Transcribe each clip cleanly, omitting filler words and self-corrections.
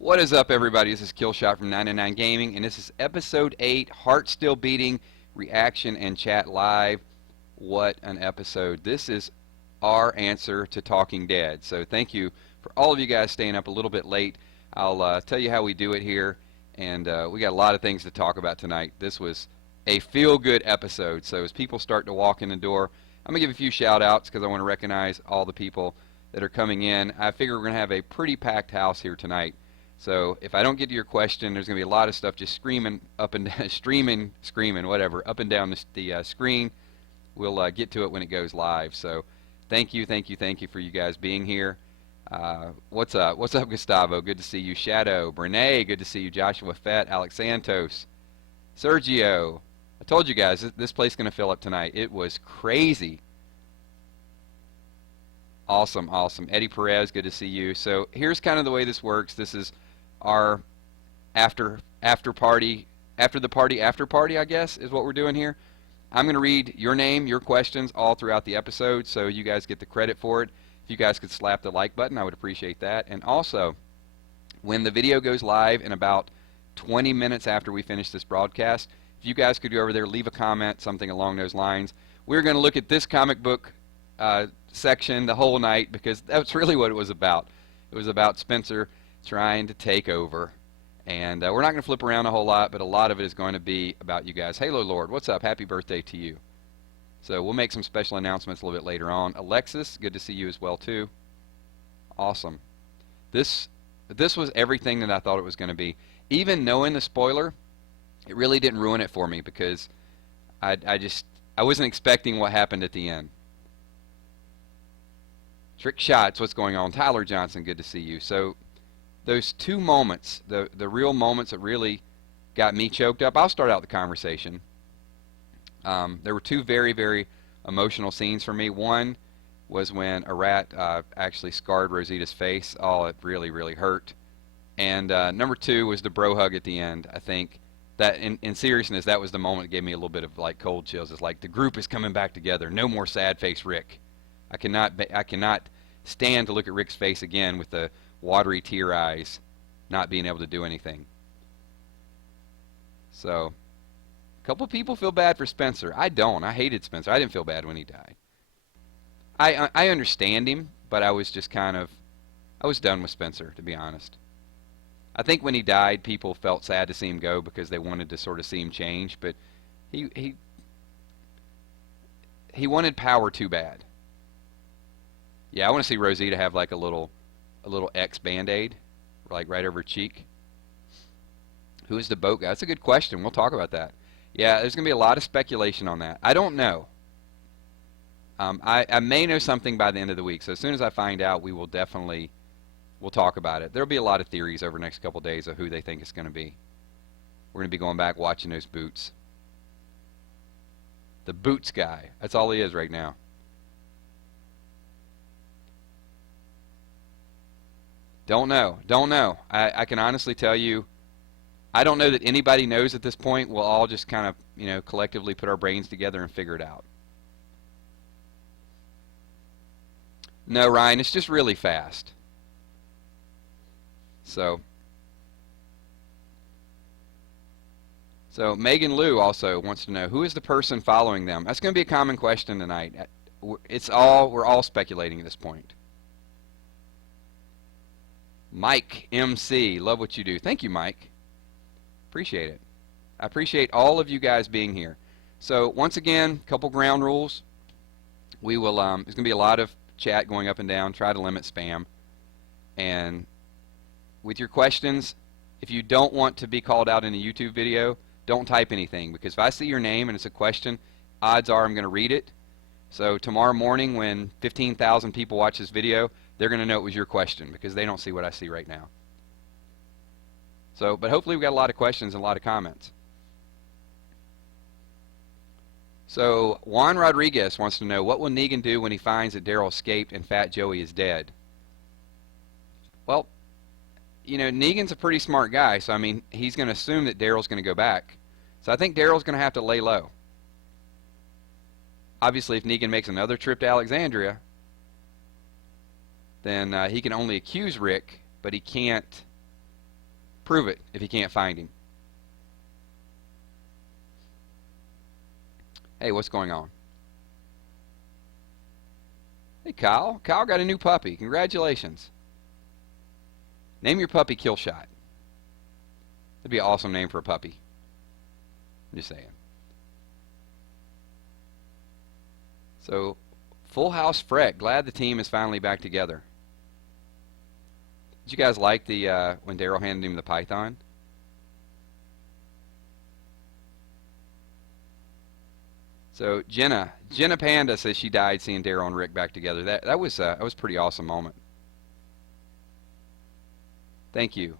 What is up, everybody? This is Killshot from 99 Gaming, and this is episode 8, Heart Still Beating, Reaction and Chat Live. What an episode. This is our answer to Talking Dead. So thank you for all of you guys staying up a little bit late. I'll tell you how we do it here, and we got a lot of things to talk about tonight. This was a feel-good episode, so as people start to walk in the door, I'm going to give a few shout-outs because I want to recognize all the people that are coming in. I figure we're going to have a pretty packed house here tonight. So if I don't get to your question, there's going to be a lot of stuff just screaming up and down, screaming, whatever, up and down the screen. We'll get to it when it goes live. So thank you for you guys being here. What's up? What's up, Gustavo? Good to see you. Shadow, Brene, good to see you. Joshua Fett, Alex Santos, Sergio. I told you guys, this place is going to fill up tonight. It was crazy. Awesome. Eddie Perez, good to see you. So here's kind of the way this works. This is our after party, I guess, is what we're doing here. I'm going to read your name, your questions all throughout the episode, so you guys get the credit for it. If you guys could slap the like button, I would appreciate that. And also, when the video goes live in about 20 minutes after we finish this broadcast, if you guys could go over there, leave a comment, something along those lines. We're going to look at this comic book section the whole night because that's really what it was about. It was about Spencer trying to take over, and we're not going to flip around a whole lot, but a lot of it is going to be about you guys. Halo Lord, what's up? Happy birthday to you. So we'll make some special announcements a little bit later on. Alexis, good to see you as well too. Awesome. This was everything that I thought it was going to be. Even knowing the spoiler, it really didn't ruin it for me because I wasn't expecting what happened at the end. Trick Shots, what's going on? Tyler Johnson, good to see you. So those two moments, the real moments that really got me choked up, I'll start out the conversation. There were two very, very emotional scenes for me. One was when a rat actually scarred Rosita's face. Oh, it really, really hurt. And number two was the bro hug at the end. I think that in seriousness, that was the moment that gave me a little bit of like cold chills. It's like the group is coming back together. No more sad face Rick. I cannot stand to look at Rick's face again with the watery tear eyes, not being able to do anything. So, a couple of people feel bad for Spencer. I don't. I hated Spencer. I didn't feel bad when he died. I understand him, but I was just I was done with Spencer, to be honest. I think when he died, people felt sad to see him go because they wanted to sort of see him change, but he wanted power too bad. Yeah, I want to see Rosita have like a little X Band-Aid, like right over her cheek. Who is the boat guy? That's a good question. We'll talk about that. Yeah, there's going to be a lot of speculation on that. I don't know. I may know something by the end of the week, so as soon as I find out, we'll talk about it. There'll be a lot of theories over the next couple of days of who they think it's going to be. We're going to be going back watching those boots. The boots guy. That's all he is right now. Don't know. I can honestly tell you, I don't know that anybody knows at this point. We'll all just kind of, collectively put our brains together and figure it out. No, Ryan, it's just really fast. So Megan Lou also wants to know, who is the person following them? That's going to be a common question tonight. We're all speculating at this point. Mike MC, love what you do. Thank you, Mike. Appreciate it. I appreciate all of you guys being here. So once again, couple ground rules. We will there's going to be a lot of chat going up and down. Try to limit spam. And with your questions, if you don't want to be called out in a YouTube video, don't type anything, because if I see your name and it's a question, odds are I'm going to read it. So tomorrow morning when 15,000 people watch this video, they're going to know it was your question because they don't see what I see right now. So, but hopefully we've got a lot of questions and a lot of comments. So Juan Rodriguez wants to know, what will Negan do when he finds that Daryl escaped and Fat Joey is dead? Well, Negan's a pretty smart guy, so I mean, he's going to assume that Daryl's going to go back. So I think Daryl's going to have to lay low. Obviously, if Negan makes another trip to Alexandria, then he can only accuse Rick, but he can't Prove it if you can't find him. Hey, what's going on? Hey, Kyle. Kyle got a new puppy. Congratulations. Name your puppy Killshot. That'd be an awesome name for a puppy. I'm just saying. So, Full House Freck. Glad the team is finally back together. Did you guys like the when Daryl handed him the python? So Jenna Panda says she died seeing Daryl and Rick back together. That was a pretty awesome moment. Thank you.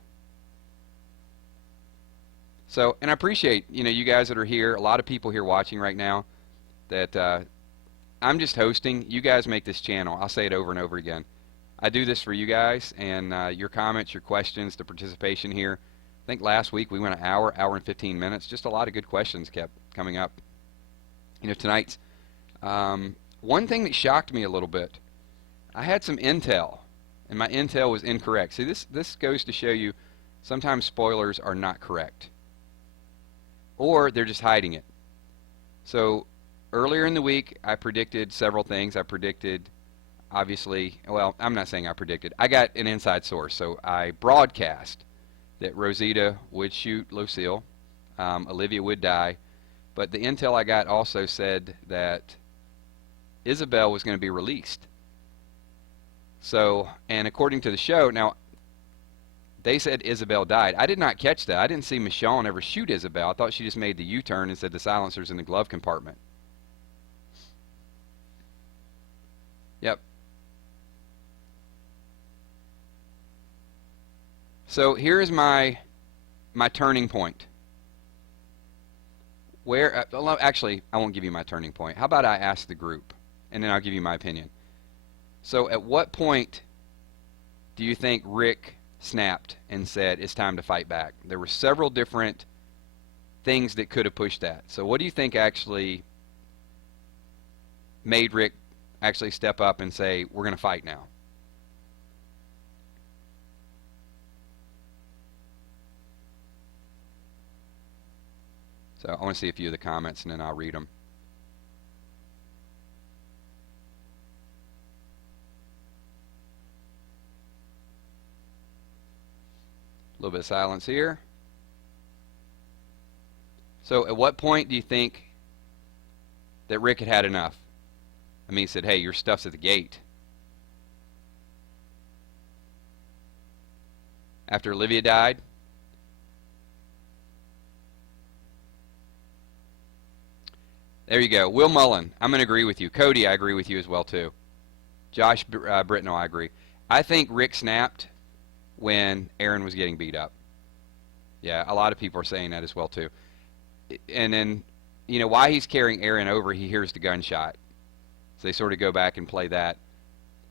So, and I appreciate, you guys that are here. A lot of people here watching right now. That I'm just hosting. You guys make this channel. I'll say it over and over again. I do this for you guys, and your comments, your questions, the participation here. I think last week we went an hour and 15 minutes. Just a lot of good questions kept coming up. Tonight's one thing that shocked me a little bit. I had some intel, and my intel was incorrect. See, this goes to show you sometimes spoilers are not correct, or they're just hiding it. So earlier in the week, I predicted several things. I predicted, obviously, well, I'm not saying I predicted. I got an inside source, so I broadcast that Rosita would shoot Lucille, Olivia would die, but the intel I got also said that Isabel was going to be released. So, and according to the show, now, they said Isabel died. I did not catch that. I didn't see Michonne ever shoot Isabel. I thought she just made the U-turn and said the silencer's in the glove compartment. Yep. So here is my turning point. Where actually, I won't give you my turning point. How about I ask the group, and then I'll give you my opinion. So at what point do you think Rick snapped and said it's time to fight back? There were several different things that could have pushed that. So what do you think actually made Rick actually step up and say, we're going to fight now? So I want to see a few of the comments, and then I'll read them. A little bit of silence here. So at what point do you think that Rick had had enough? I mean, he said, hey, your stuff's at the gate. After Olivia died? There you go. Will Mullen, I'm going to agree with you. Cody, I agree with you as well, too. Josh Britnell, I agree. I think Rick snapped when Aaron was getting beat up. Yeah, a lot of people are saying that as well, too. And then, while he's carrying Aaron over, he hears the gunshot. So they sort of go back and play that.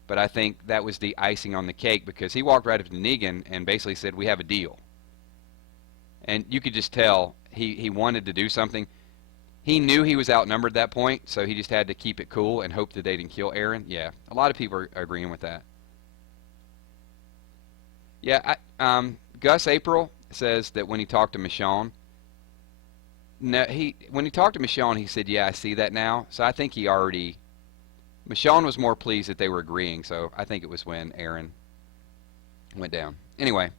But I think that was the icing on the cake, because he walked right up to Negan and basically said, we have a deal. And you could just tell he wanted to do something. He knew he was outnumbered at that point, so he just had to keep it cool and hope that they didn't kill Aaron. Yeah, a lot of people are agreeing with that. Yeah, Gus April says that when he talked to Michonne, no, when he talked to Michonne, he said, yeah, I see that now. So I think Michonne was more pleased that they were agreeing, so I think it was when Aaron went down. Anyway,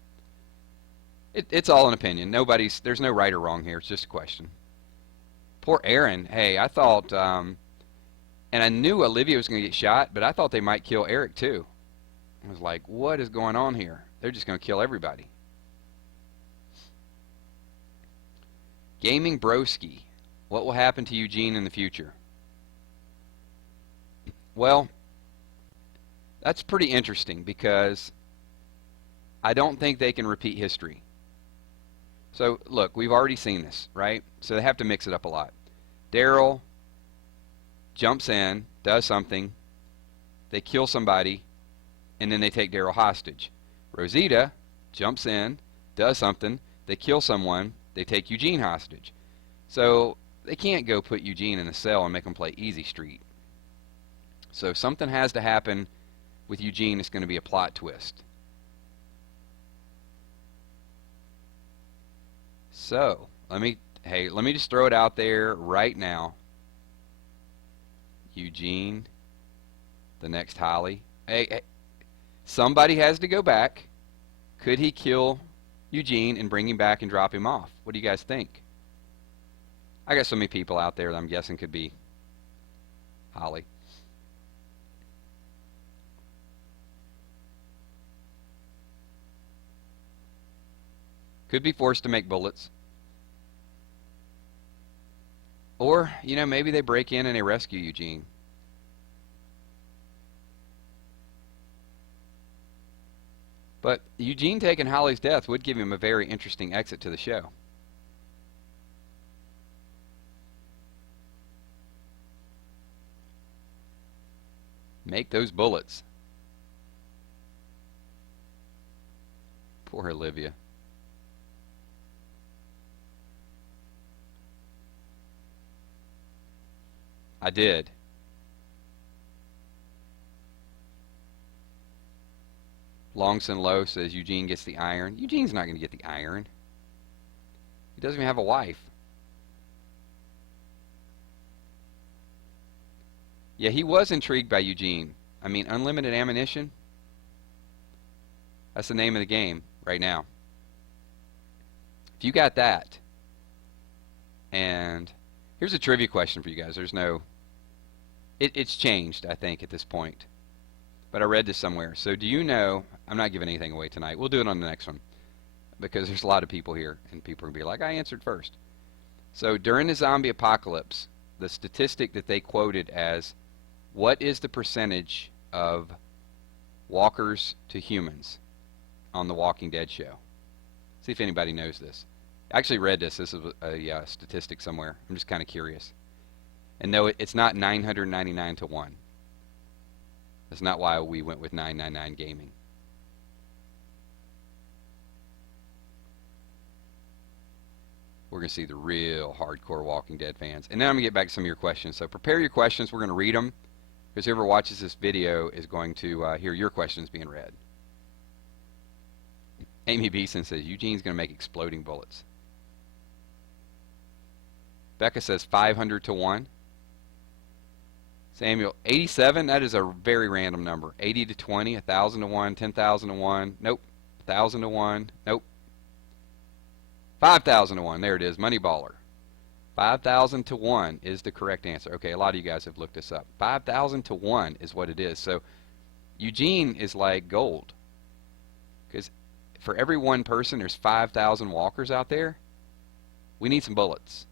it's all an opinion. There's no right or wrong here. It's just a question. Poor Aaron. Hey, I thought, and I knew Olivia was going to get shot, but I thought they might kill Eric too. I was like, what is going on here? They're just going to kill everybody. Gaming Broski. What will happen to Eugene in the future? Well, that's pretty interesting, because I don't think they can repeat history. So, look, we've already seen this, right? So they have to mix it up a lot. Daryl jumps in, does something, they kill somebody, and then they take Daryl hostage. Rosita jumps in, does something, they kill someone, they take Eugene hostage. So they can't go put Eugene in a cell and make him play Easy Street. So something has to happen with Eugene. It's going to be a plot twist. So, let me just throw it out there right now. Eugene, the next Holly. Hey, somebody has to go back. Could he kill Eugene and bring him back and drop him off? What do you guys think? I got so many people out there that I'm guessing could be Holly. Could be forced to make bullets. Or, maybe they break in and they rescue Eugene. But Eugene taking Holly's death would give him a very interesting exit to the show. Make those bullets. Poor Olivia. I did. Longson Low says Eugene gets the iron. Eugene's not going to get the iron. He doesn't even have a wife. Yeah, he was intrigued by Eugene. I mean, unlimited ammunition? That's the name of the game right now. If you got that, and here's a trivia question for you guys. There's no... It's changed, I think, at this point. But I read this somewhere. So do you know... I'm not giving anything away tonight. We'll do it on the next one. Because there's a lot of people here, and people are going to be like, I answered first. So during the zombie apocalypse, the statistic that they quoted as, what is the percentage of walkers to humans on the Walking Dead show? See if anybody knows this. I actually read this. This is a statistic somewhere. I'm just kind of curious. And no, it's not 999 to 1. That's not why we went with 999 Gaming. We're going to see the real hardcore Walking Dead fans. And then I'm going to get back to some of your questions. So prepare your questions. We're going to read them. Because whoever watches this video is going to hear your questions being read. Amy Beeson says, Eugene's going to make exploding bullets. Becca says 500 to 1. Samuel, 87? That is a very random number. 80 to 20, 1,000 to 1, 10,000 to 1. Nope. 1,000 to 1. Nope. 5,000 to 1. There it is. Moneyballer. 5,000 to 1 is the correct answer. Okay, a lot of you guys have looked this up. 5,000 to 1 is what it is. So Eugene is like gold. Because for every one person, there's 5,000 walkers out there. We need some bullets.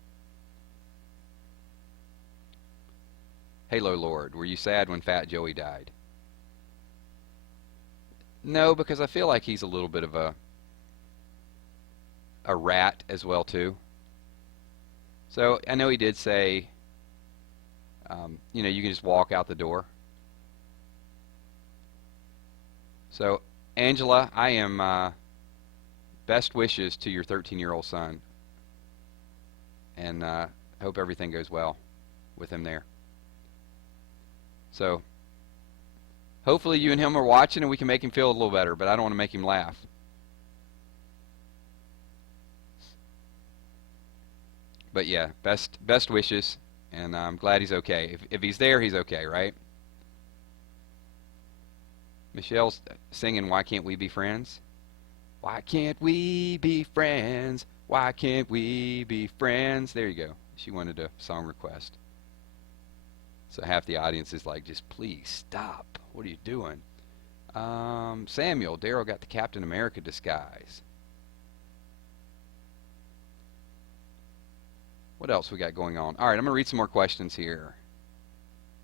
Halo Lord, were you sad when Fat Joey died? No, because I feel like he's a little bit of a rat as well too. So I know he did say, you can just walk out the door. So Angela, I am best wishes to your 13-year-old son, and hope everything goes well with him there. So hopefully you and him are watching and we can make him feel a little better, but I don't want to make him laugh. But yeah, best wishes, and I'm glad he's okay. If he's there, he's okay, right? Michelle's singing, Why Can't We Be Friends? Why can't we be friends? Why can't we be friends? There you go. She wanted a song request. So half the audience is like, just please stop. What are you doing? Samuel, Daryl got the Captain America disguise. What else we got going on? All right, I'm going to read some more questions here.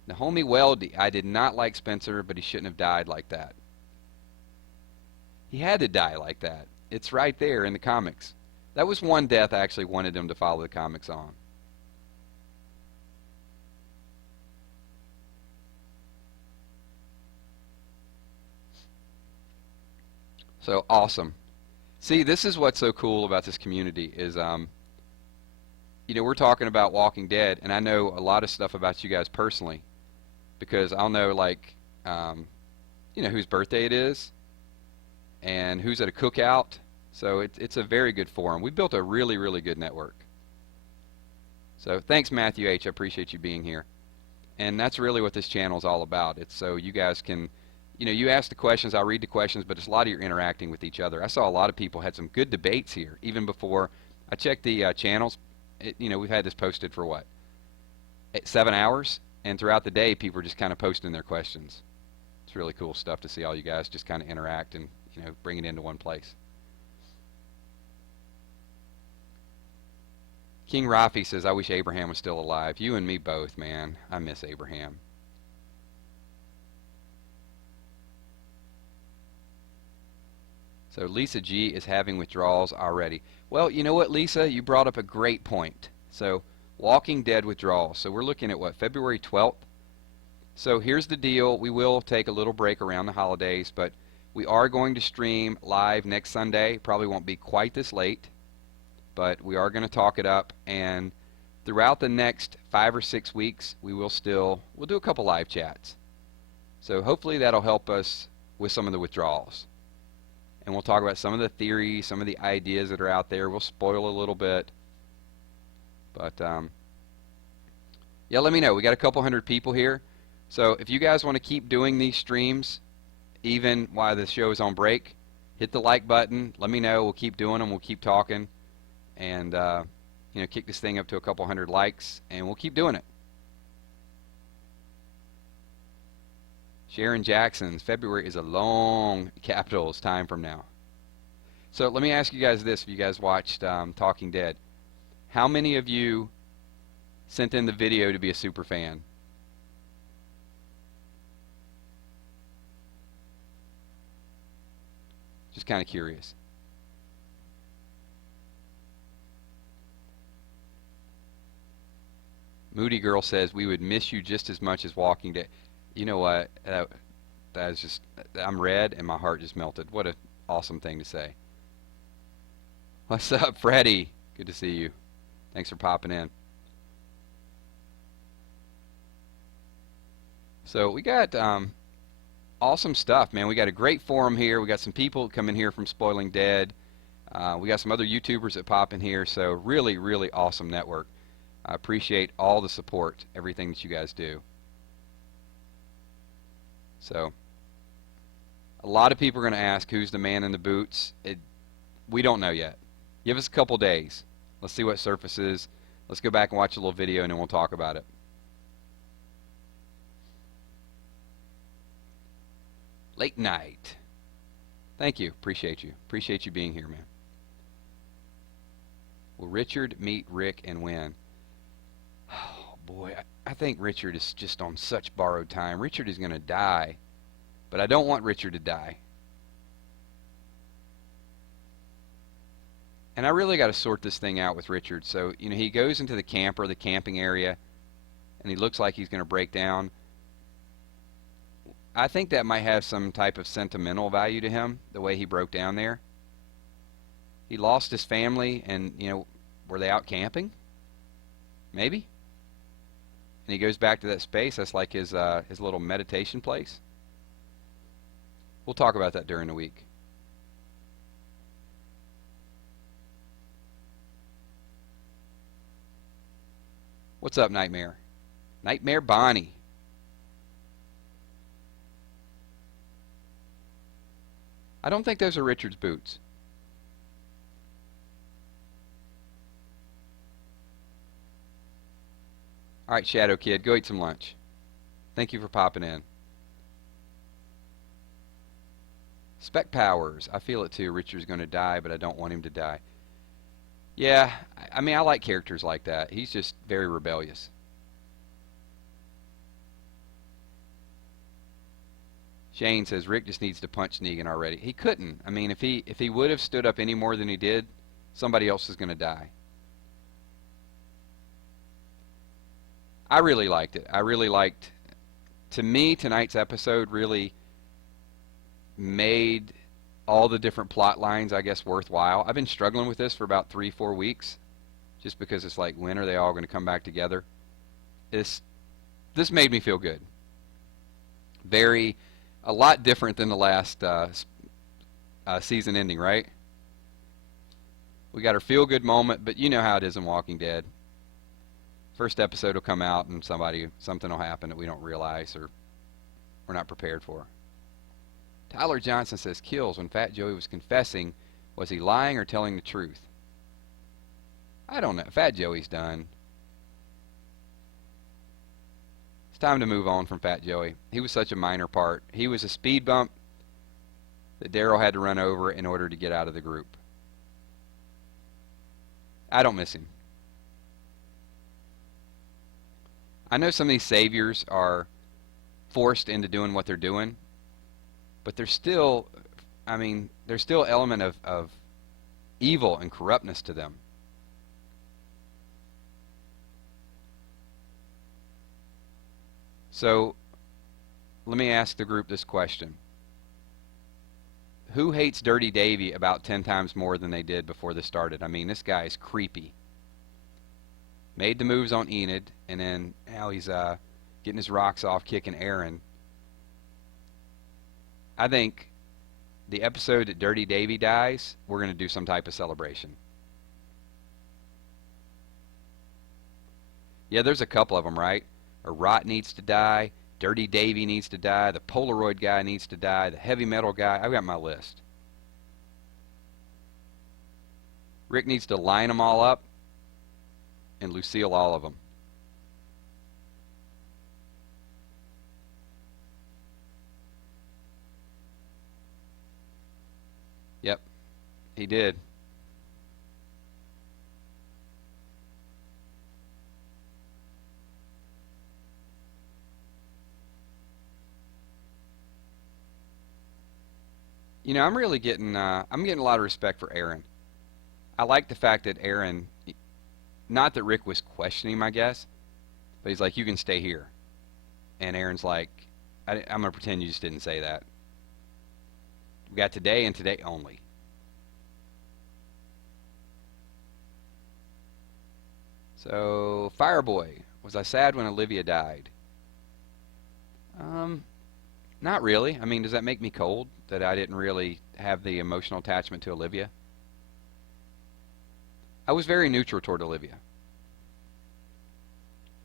Naomi Weldy, I did not like Spencer, but he shouldn't have died like that. He had to die like that. It's right there in the comics. That was one death I actually wanted him to follow the comics on. So awesome. See, this is what's so cool about this community is, we're talking about Walking Dead, and I know a lot of stuff about you guys personally, because I'll know, like, whose birthday it is, and who's at a cookout, So it's a very good forum. We built a really, really good network. So thanks, Matthew H. I appreciate you being here. And that's really what this channel is all about. It's so you guys can, you ask the questions, I read the questions, but it's a lot of you interacting with each other. I saw a lot of people had some good debates here, even before I checked the channels. We've had this posted for what, 7 hours? And throughout the day, people are just kind of posting their questions. It's really cool stuff to see all you guys just kind of interact and, bring it into one place. King Rafi says, I wish Abraham was still alive. You and me both, man. I miss Abraham. So Lisa G is having withdrawals already. Well, you know what, Lisa? You brought up a great point. So Walking Dead withdrawals. So we're looking at what, February 12th? So here's the deal. We will take a little break around the holidays, but we are going to stream live next Sunday. Probably won't be quite this late, but we are going to talk it up. And throughout the next 5 or 6 weeks, we'll do a couple live chats. So hopefully that'll help us with some of the withdrawals. And we'll talk about some of the theories, some of the ideas that are out there. We'll spoil a little bit. But, yeah, let me know. We got a couple hundred people here. So if you guys want to keep doing these streams, even while the show is on break, hit the like button. Let me know. We'll keep doing them. We'll keep talking. And, kick this thing up to a couple hundred likes. And we'll keep doing it. Sharon Jackson's February is a long Capitals time from now. So let me ask you guys this, if you guys watched Talking Dead. How many of you sent in the video to be a super fan? Just kind of curious. Moody Girl says, we would miss you just as much as Walking Dead. You know what? That is just, I'm red and my heart just melted. What an awesome thing to say. What's up, Freddie? Good to see you. Thanks for popping in. So we got awesome stuff, man. We got a great forum here. We got some people coming here from Spoiling Dead. We got some other YouTubers that pop in here. So really, really awesome network. I appreciate all the support, everything that you guys do. So a lot of people are going to ask who's the man in the boots. We don't know yet. Give us a couple days. Let's see what surfaces. Let's go back and watch a little video and then we'll talk about it. Late night. Thank you. Appreciate you. Appreciate you being here, man. Will Richard meet Rick and win? Oh, boy. I think Richard is just on such borrowed time. Richard is going to die, but I don't want Richard to die. And I really got to sort this thing out with Richard. So, he goes into the camper, the camping area, and he looks like he's going to break down. I think that might have some type of sentimental value to him, the way he broke down there. He lost his family, and, were they out camping? Maybe. And he goes back to that space. That's like his little meditation place. We'll talk about that during the week. What's up, Nightmare? Nightmare Bonnie. I don't think those are Richard's boots. All right, Shadow Kid, go eat some lunch. Thank you for popping in. Spec Powers. I feel it too. Richard's going to die, but I don't want him to die. Yeah, I mean, I like characters like that. He's just very rebellious. Shane says Rick just needs to punch Negan already. He couldn't. I mean, if he would have stood up any more than he did, somebody else is going to die. I really liked it. To me, tonight's episode really made all the different plot lines, I guess, worthwhile. I've been struggling with this for about 3-4 weeks, just because it's like, when are they all going to come back together? This made me feel good. A lot different than the last season ending, right? We got our feel-good moment, but you know how it is in Walking Dead. First episode will come out and something will happen that we don't realize or we're not prepared for. Tyler Johnson says kills when Fat Joey was confessing. Was he lying or telling the truth? I don't know. Fat Joey's done. It's time to move on from Fat Joey. He was such a minor part. He was a speed bump that Daryl had to run over in order to get out of the group. I don't miss him. I know some of these saviors are forced into doing what they're doing, but there's still, there's still element of evil and corruptness to them. So, let me ask the group this question. Who hates Dirty Davy about 10 times more than they did before this started? I mean, this guy is creepy. Made the moves on Enid, and then now he's getting his rocks off kicking Aaron. I think the episode that Dirty Davy dies, we're going to do some type of celebration. Yeah, there's a couple of them, right? A Rot needs to die. Dirty Davy needs to die. The Polaroid guy needs to die. The heavy metal guy. I've got my list. Rick needs to line them all up and Lucille all of them. Yep, he did. You know, I'm really getting I'm getting a lot of respect for Aaron. I like the fact that Aaron, not that Rick was questioning him, I guess, but he's like, you can stay here. And Aaron's like, I'm going to pretend you just didn't say that. We got today and today only. So, Fireboy, was I sad when Olivia died? Not really. I mean, does that make me cold that I didn't really have the emotional attachment to Olivia? I was very neutral toward Olivia.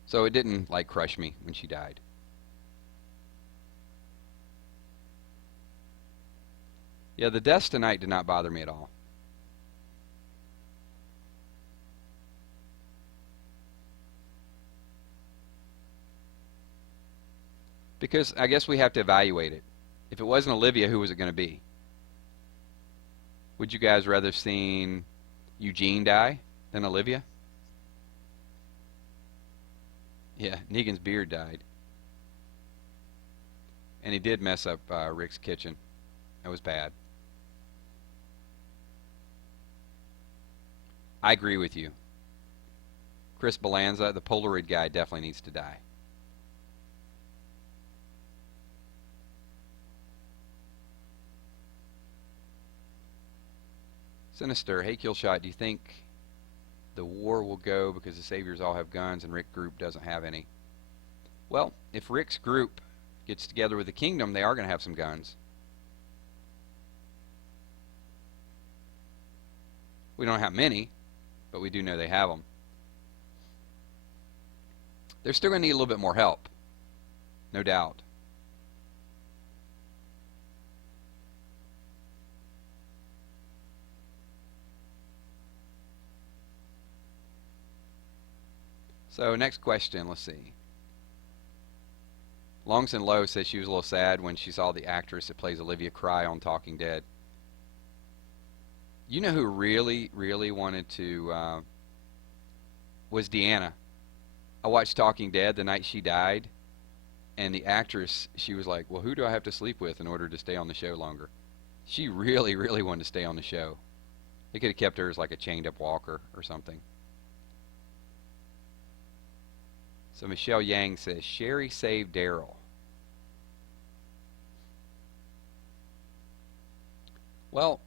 So it didn't, like, crush me when she died. Yeah, the deaths tonight did not bother me at all. Because I guess we have to evaluate it. If it wasn't Olivia, who was it going to be? Would you guys rather have seen Eugene die than Olivia? Yeah, Negan's beard died. And he did mess up Rick's kitchen. That was bad. I agree with you. Chris Balanza, the Polaroid guy, definitely needs to die. Sinister, hey Killshot, do you think the war will go because the Saviors all have guns and Rick group doesn't have any? Well, if Rick's group gets together with the Kingdom, they are going to have some guns. We don't have many, but we do know they have them. They're still going to need a little bit more help, no doubt. So next question, let's see. Longs and Low says she was a little sad when she saw the actress that plays Olivia cry on Talking Dead. You know who really, really wanted to, was Deanna. I watched Talking Dead the night she died, and the actress, she was like, well, who do I have to sleep with in order to stay on the show longer? She really, really wanted to stay on the show. They could have kept her as like a chained-up walker or something. So Michelle Yang says, Sherry saved Daryl. Well,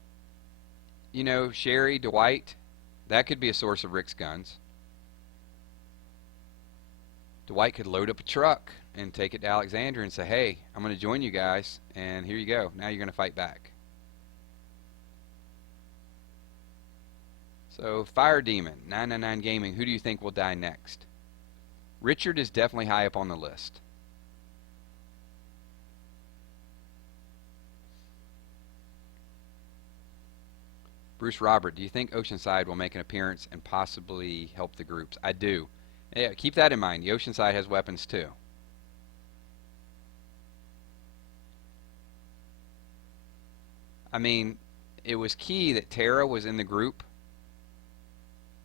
you know, Sherry, Dwight, that could be a source of Rick's guns. Dwight could load up a truck and take it to Alexandria and say, hey, I'm going to join you guys, and here you go. Now you're going to fight back. So, Fire Demon, 999 Gaming, who do you think will die next? Richard is definitely high up on the list. Bruce Robert, do you think Oceanside will make an appearance and possibly help the groups? I do. Yeah, keep that in mind. The Oceanside has weapons too. I mean, it was key that Tara was in the group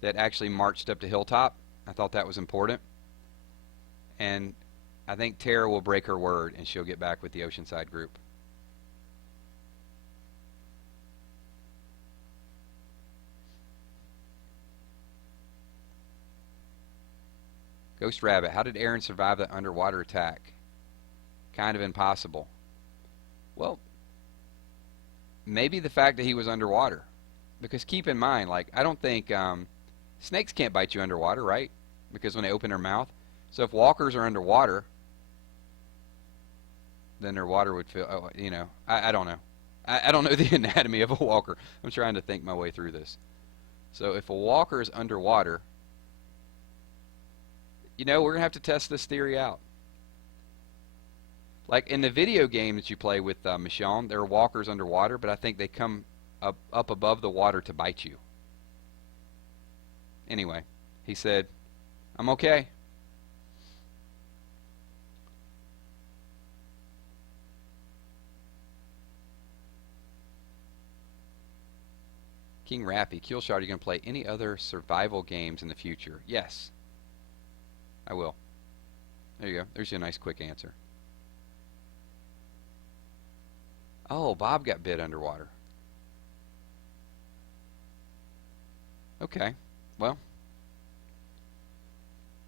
that actually marched up to Hilltop. I thought that was important. And I think Tara will break her word and she'll get back with the Oceanside group. Ghost Rabbit, how did Aaron survive that underwater attack? Kind of impossible. Well, maybe the fact that he was underwater. Because keep in mind, like, I don't think snakes can't bite you underwater, right? Because when they open their mouth. So if walkers are underwater, then their water would feel, oh, you know, I don't know. I don't know the anatomy of a walker. I'm trying to think my way through this. So if a walker is underwater, you know, we're going to have to test this theory out. Like in the video game that you play with Michonne, there are walkers underwater, but I think they come up above the water to bite you. Anyway, he said, I'm okay. King Rappy, Killshot, are you going to play any other survival games in the future? Yes. I will. There you go. There's your nice quick answer. Oh, Bob got bit underwater. Okay. Well,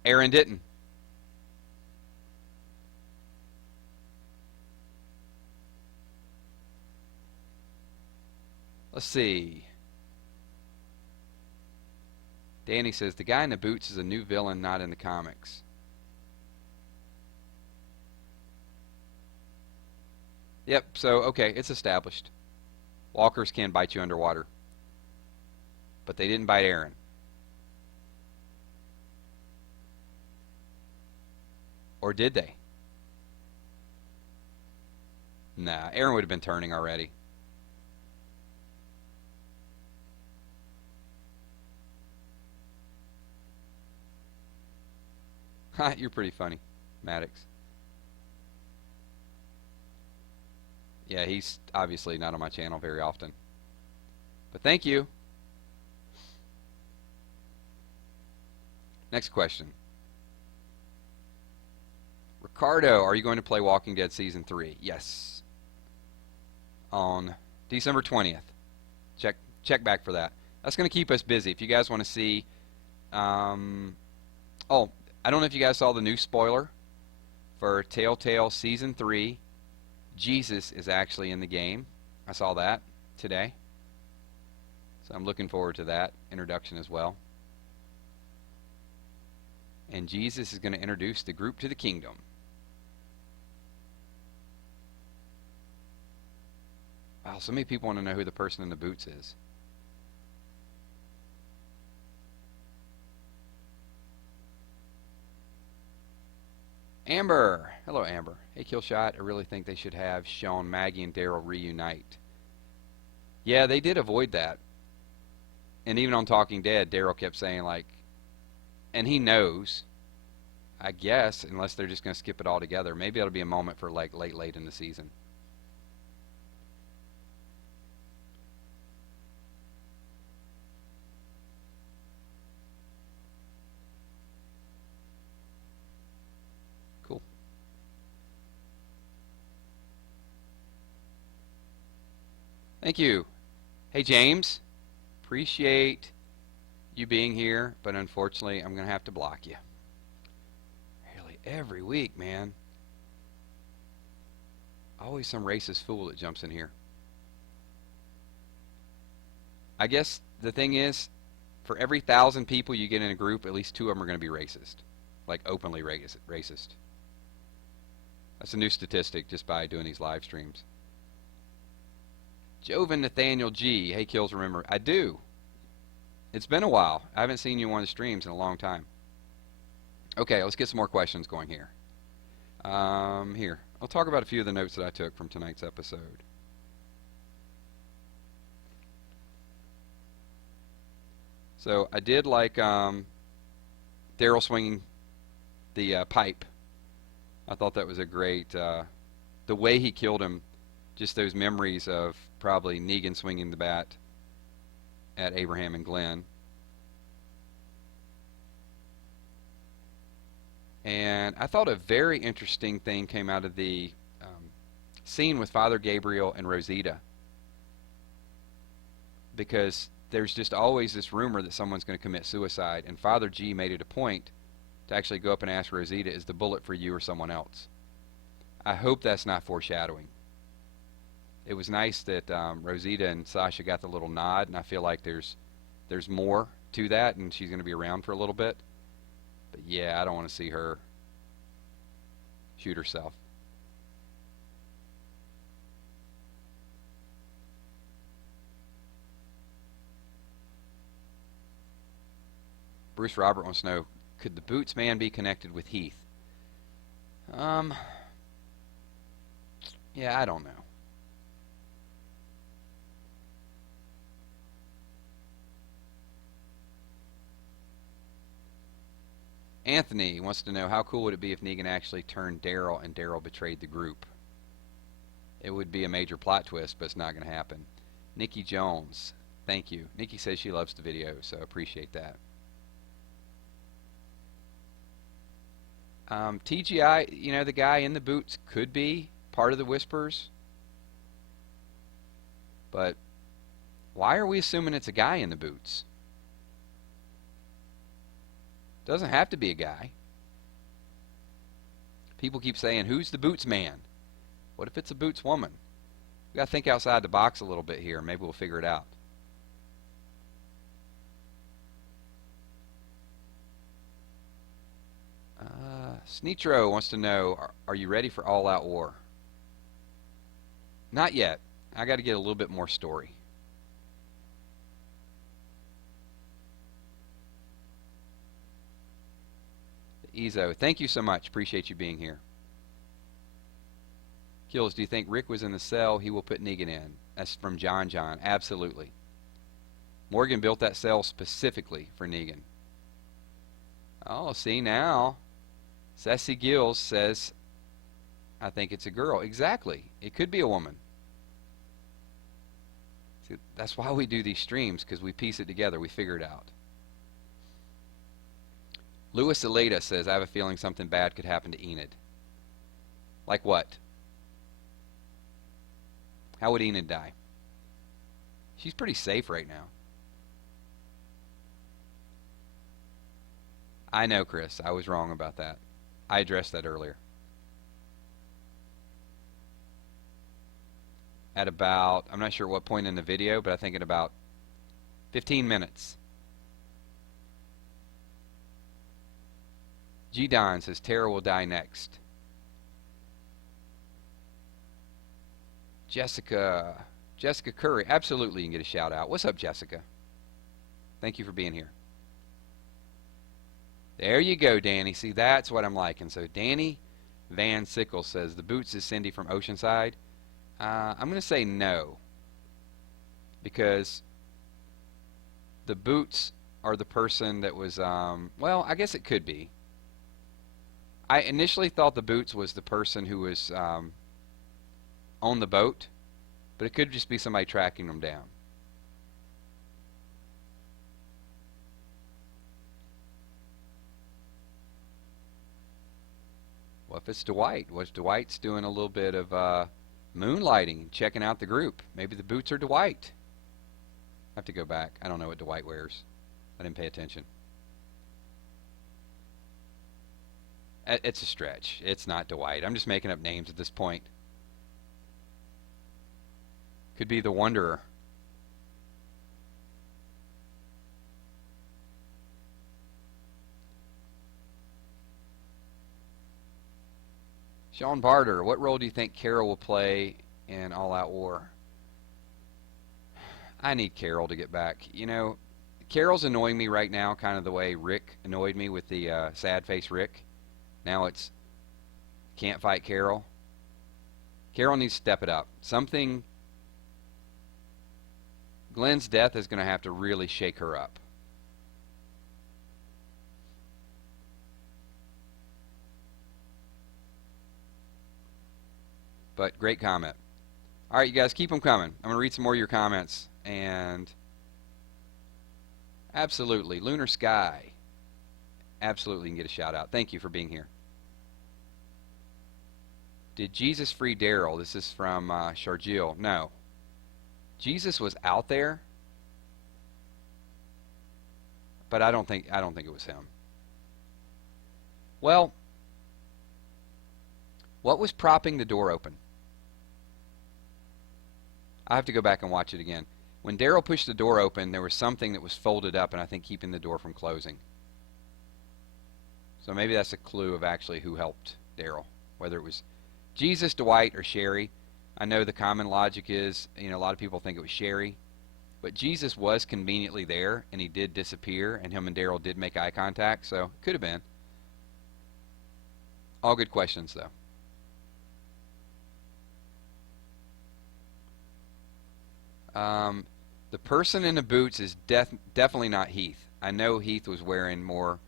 Aaron didn't. Let's see. Danny says, the guy in the boots is a new villain, not in the comics. Yep, so, okay, it's established. Walkers can bite you underwater. But they didn't bite Aaron. Or did they? Nah, Aaron would have been turning already. Ha, you're pretty funny, Maddox. Yeah, he's obviously not on my channel very often. But thank you. Next question. Ricardo, are you going to play Walking Dead Season 3? Yes. On December 20th. Check back for that. That's going to keep us busy. If you guys want to see... oh, I don't know if you guys saw the new spoiler for Telltale Season 3. Jesus is actually in the game. I saw that today. So I'm looking forward to that introduction as well. And Jesus is going to introduce the group to the kingdom. Wow, so many people want to know who the person in the boots is. Amber. Hello, Amber. Hey, Killshot. I really think they should have Sean, Maggie, and Daryl reunite. Yeah, they did avoid that. And even on Talking Dead, Daryl kept saying, like, and he knows, I guess, unless they're just going to skip it all together. Maybe it'll be a moment for, like, late in the season. Cool. Thank you. Hey, James. Appreciate you being here, but unfortunately, I'm going to have to block you. Really, every week, man. Always some racist fool that jumps in here. I guess the thing is, for every 1,000 people you get in a group, at least 2 of them are going to be racist. Like, openly racist. That's a new statistic just by doing these live streams. Joven Nathaniel G. Hey, Kills, remember. I do. It's been a while. I haven't seen you on the streams in a long time. Okay, let's get some more questions going here. Here. I'll talk about a few of the notes that I took from tonight's episode. So I did like Daryl swinging the pipe. I thought that was a great, the way he killed him, just those memories of probably Negan swinging the bat at Abraham and Glenn. And I thought a very interesting thing came out of the scene with Father Gabriel and Rosita, because there's just always this rumor that someone's going to commit suicide, and Father G made it a point to actually go up and ask Rosita, is the bullet for you or someone else? I hope that's not foreshadowing. It was nice that Rosita and Sasha got the little nod, and I feel like there's more to that, and she's going to be around for a little bit. But yeah, I don't want to see her shoot herself. Bruce Robert wants to know, could the Boots man be connected with Heath? Yeah, I don't know. Anthony wants to know, how cool would it be if Negan actually turned Daryl and Daryl betrayed the group? It would be a major plot twist, but it's not going to happen. Nikki Jones, thank you. Nikki says she loves the video, so I appreciate that. TGI, you know, the guy in the boots could be part of the Whispers, but why are we assuming it's a guy in the boots? Doesn't have to be a guy. People keep saying, who's the boots man? What if it's a boots woman? We got to think outside the box a little bit here. Maybe we'll figure it out. Snitro wants to know, are you ready for all-out war? Not yet. I got to get a little bit more story. Ezo, thank you so much. Appreciate you being here. Kills, do you think Rick was in the cell he will put Negan in? That's from John John. Absolutely. Morgan built that cell specifically for Negan. Oh, see now. Sassy Gills says, I think it's a girl. Exactly. It could be a woman. See, that's why we do these streams, because we piece it together. We figure it out. Louis Aleda says, I have a feeling something bad could happen to Enid. Like what? How would Enid die? She's pretty safe right now. I know, Chris. I was wrong about that. I addressed that earlier. At about, I'm not sure what point in the video, but I think at about 15 minutes. G. Don says Tara will die next. Jessica Curry, absolutely you can get a shout out. What's up, Jessica? Thank you for being here. There you go, Danny. See, that's what I'm liking. So Danny Van Sickle says the boots is Cindy from Oceanside. I'm going to say no, because the boots are the person that was, well, I guess it could be. I initially thought the boots was the person who was on the boat, but it could just be somebody tracking them down. What if it's Dwight? What if Dwight's doing a little bit of moonlighting, checking out the group? Maybe the boots are Dwight. I have to go back. I don't know what Dwight wears. I didn't pay attention. It's a stretch. It's not Dwight. I'm just making up names at this point. Could be the Wanderer. Sean Barter, what role do you think Carol will play in All Out War? I need Carol to get back. You know, Carol's annoying me right now, kind of the way Rick annoyed me with the sad face Rick. Now it's can't fight Carol. Carol needs to step it up. Something. Glenn's death is going to have to really shake her up. But great comment. All right, you guys, keep them coming. I'm going to read some more of your comments. And absolutely, Lunar Sky. Absolutely, you can get a shout out. Thank you for being here. Did Jesus free Daryl? This is from Sharjil. No. Jesus was out there, but I don't think it was him. Well, what was propping the door open? I have to go back and watch it again. When Daryl pushed the door open, there was something that was folded up and I think keeping the door from closing. So maybe that's a clue of actually who helped Daryl, whether it was Jesus, Dwight, or Sherry. I know the common logic is, a lot of people think it was Sherry, but Jesus was conveniently there, and he did disappear, and him and Daryl did make eye contact, so it could have been. All good questions, though. The person in the boots is definitely not Heath. I know Heath was wearing more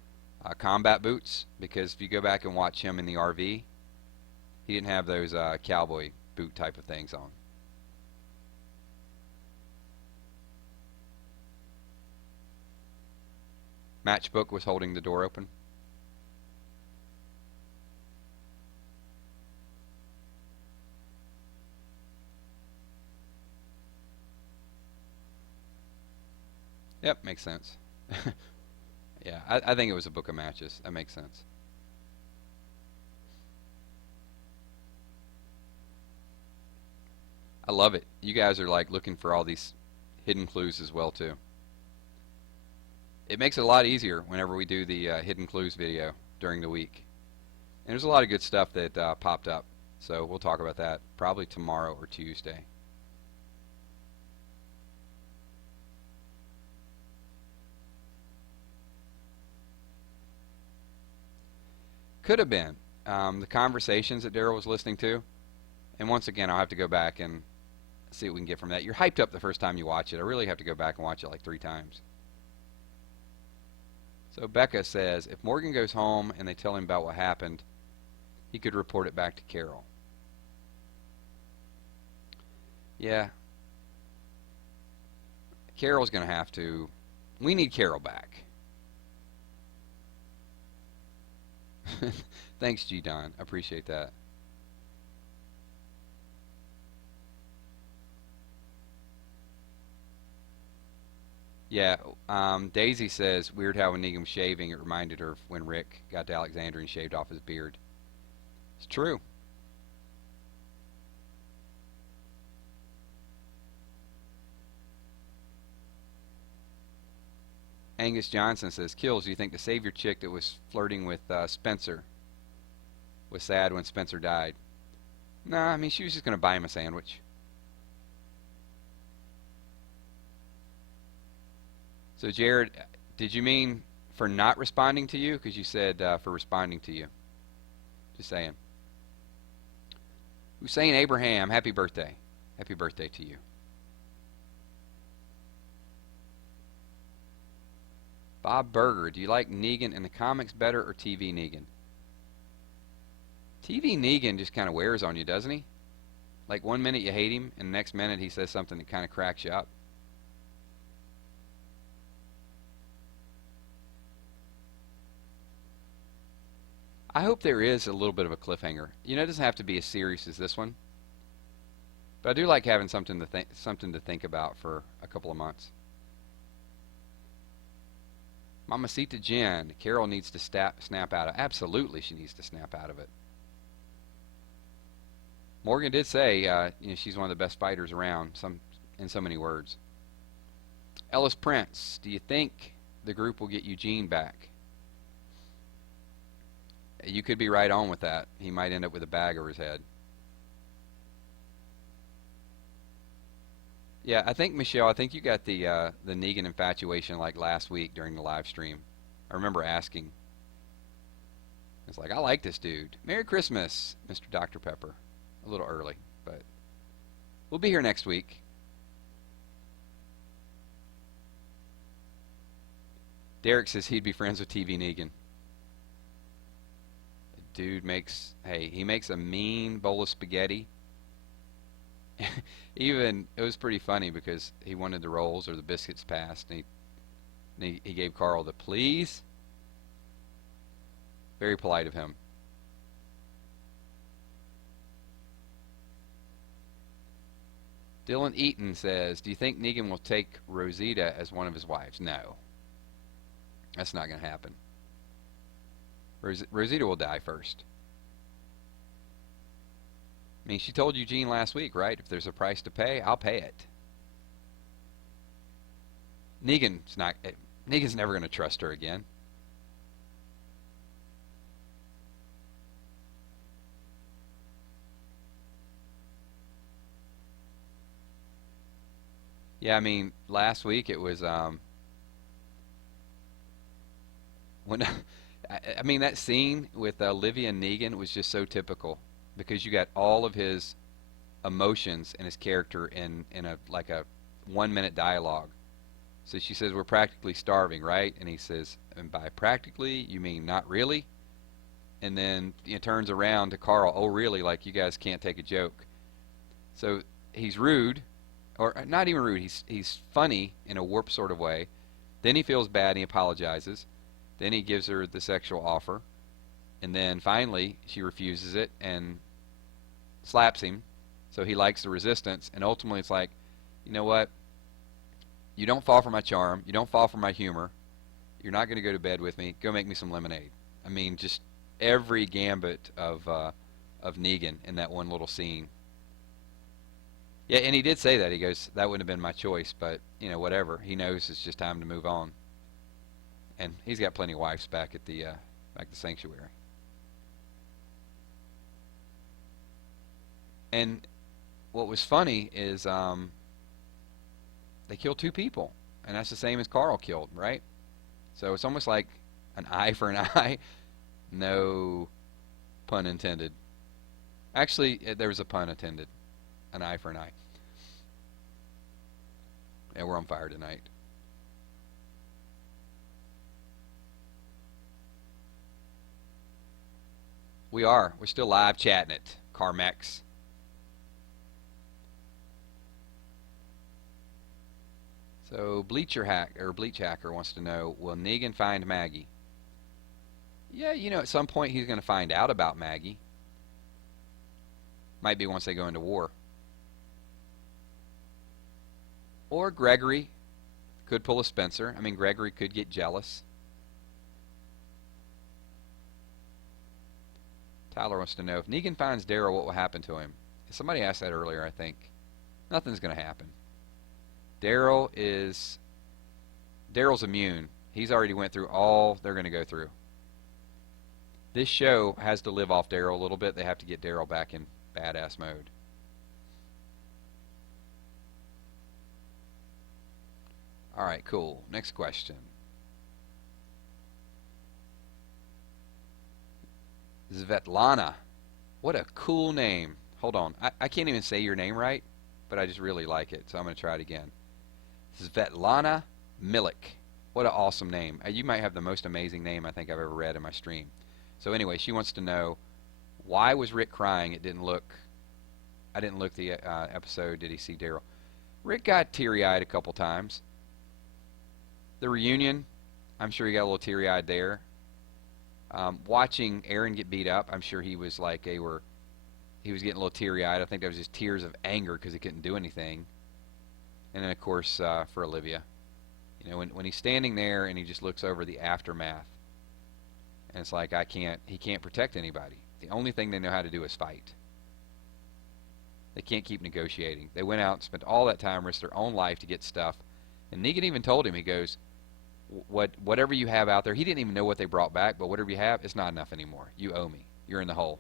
combat boots, because if you go back and watch him in the RV, he didn't have those cowboy boot type of things on. Matchbook was holding the door open. Yep, makes sense. Yeah, I think it was a book of matches. That makes sense. I love it. You guys are like looking for all these hidden clues as well too. It makes it a lot easier whenever we do the hidden clues video during the week. And there's a lot of good stuff that popped up. So we'll talk about that probably tomorrow or Tuesday. Could have been the conversations that Daryl was listening to. And once again, I'll have to go back and see what we can get from that. You're hyped up the first time you watch it. I really have to go back and watch it like 3 times. So Becca says, if Morgan goes home and they tell him about what happened, he could report it back to Carol. Yeah. Carol's going to have to. We need Carol back. Thanks, G. Don. Appreciate that. Yeah, Daisy says, weird how when Negan was shaving, it reminded her of when Rick got to Alexandria and shaved off his beard. It's true. Angus Johnson says, Kills, do you think the Savior chick that was flirting with Spencer was sad when Spencer died? Nah, I mean, she was just going to buy him a sandwich. So, Jared, did you mean for not responding to you? Because you said for responding to you. Just saying. Hussein Abraham, happy birthday. Happy birthday to you. Bob Berger, do you like Negan in the comics better or TV Negan? TV Negan just kind of wears on you, doesn't he? Like 1 minute you hate him, and the next minute he says something that kind of cracks you up. I hope there is a little bit of a cliffhanger. You know, it doesn't have to be as serious as this one. But I do like having something to think about for a couple of months. Mamacita Jen, Carol needs to snap out of it. Absolutely, she needs to snap out of it. Morgan did say she's one of the best fighters around, in so many words. Ellis Prince, do you think the group will get Eugene back? You could be right on with that. He might end up with a bag over his head. Yeah, I think Michelle, I think you got the Negan infatuation like last week during the live stream. I remember asking. It's like I like this dude. Merry Christmas, Mr. Dr. Pepper. A little early, but we'll be here next week. Derek says he'd be friends with TV Negan. Dude makes, hey, he makes a mean bowl of spaghetti. Even it was pretty funny because he wanted the rolls or the biscuits passed, and he gave Carl the please. Very polite of him. Dylan Eaton says, "Do you think Negan will take Rosita as one of his wives?" No, that's not going to happen. Rosita will die first. I mean, she told Eugene last week, right? If there's a price to pay, I'll pay it. Negan's not. Negan's never going to trust her again. Yeah, I mean, last week it was when I mean that scene with Olivia and Negan was just so typical because you got all of his emotions and his character in a like a 1 minute dialogue. So she says we're practically starving, right? And he says, and by practically you mean not really? And then he turns around to Carl, oh really? Like you guys can't take a joke. So he's rude, or not even rude. He's funny in a warped sort of way. Then he feels bad and he apologizes. Then he gives her the sexual offer, and then finally she refuses it and slaps him. So he likes the resistance, and ultimately it's like, you know what? You don't fall for my charm. You don't fall for my humor. You're not going to go to bed with me. Go make me some lemonade. I mean, just every gambit of Negan in that one little scene. Yeah, and he did say that. He goes, that wouldn't have been my choice, but you know, whatever. He knows it's just time to move on. And he's got plenty of wives back at the sanctuary. And what was funny is they killed two people, and that's the same as Carl killed, right? So it's almost like an eye for an eye. No pun intended. Actually, there was a pun intended. An eye for an eye. Yeah, we're on fire tonight. We are. We're still live chatting it. Carmex. So Bleach Hacker wants to know, will Negan find Maggie? Yeah, you know, at some point he's going to find out about Maggie. Might be once they go into war. Or Gregory could pull a Spencer. I mean, Gregory could get jealous. Tyler wants to know, if Negan finds Daryl, what will happen to him? Somebody asked that earlier, I think. Nothing's going to happen. Daryl's immune. He's already went through all they're going to go through. This show has to live off Daryl a little bit. They have to get Daryl back in badass mode. All right, cool. Next question. Svetlana. What a cool name. Hold on. I can't even say your name right, but I just really like it, so I'm going to try it again. Svetlana Milik. What an awesome name. You might have the most amazing name I think I've ever read in my stream. So anyway, she wants to know, why was Rick crying? I didn't look the episode. Did he see Daryl? Rick got teary-eyed a couple times. The reunion, I'm sure he got a little teary-eyed there. Watching Aaron get beat up, I'm sure he was like he was getting a little teary-eyed. I think that was just tears of anger because he couldn't do anything. And then of course for Olivia, you know, when he's standing there and he just looks over the aftermath, and it's like he can't protect anybody. The only thing they know how to do is fight. They can't keep negotiating. They went out and spent all that time, risked their own life to get stuff. And Negan even told him, he goes, whatever you have out there, he didn't even know what they brought back, but whatever you have, it's not enough anymore. You owe me. You're in the hole.